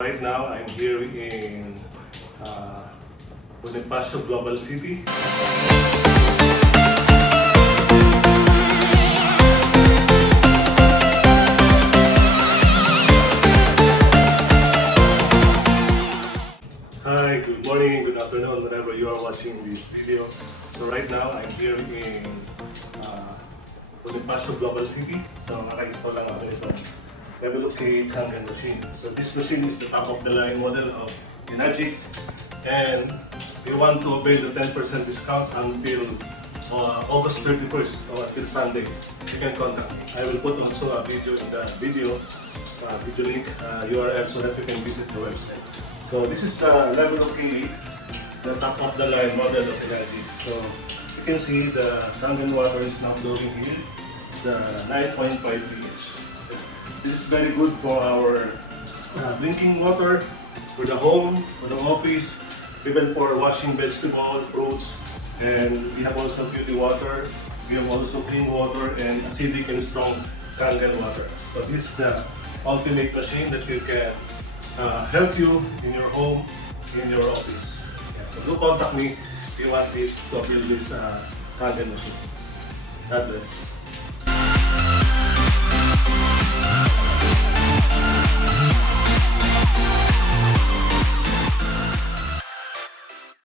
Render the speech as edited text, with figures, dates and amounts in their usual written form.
Right now, I'm here in Bonifacio Global City. Hi, good morning, good afternoon, whenever you are watching this video. So right now, I'm here in Bonifacio Global City. So nakikita ko lang ako itong Leveluk K8 Kangen machine. So this machine is the top of the line model of Enagic, and we want to avail the 10% discount until August 31st or until Sunday. You can contact me. I will put also a video in the video link URL so that you can visit the website. So this is the Leveluk K8, the top of the line model of Enagic. So you can see the Kangen water is now flowing here, the 9.5 pH. This is very good for our drinking water, for the home, for the office, even for washing vegetable, fruits, and we have also beauty water. We have also clean water and acidic and strong Kangen water. So this is the ultimate machine that you can help you in your home, in your office. Yeah, so do contact me if you want this to build this Kangen machine. God bless.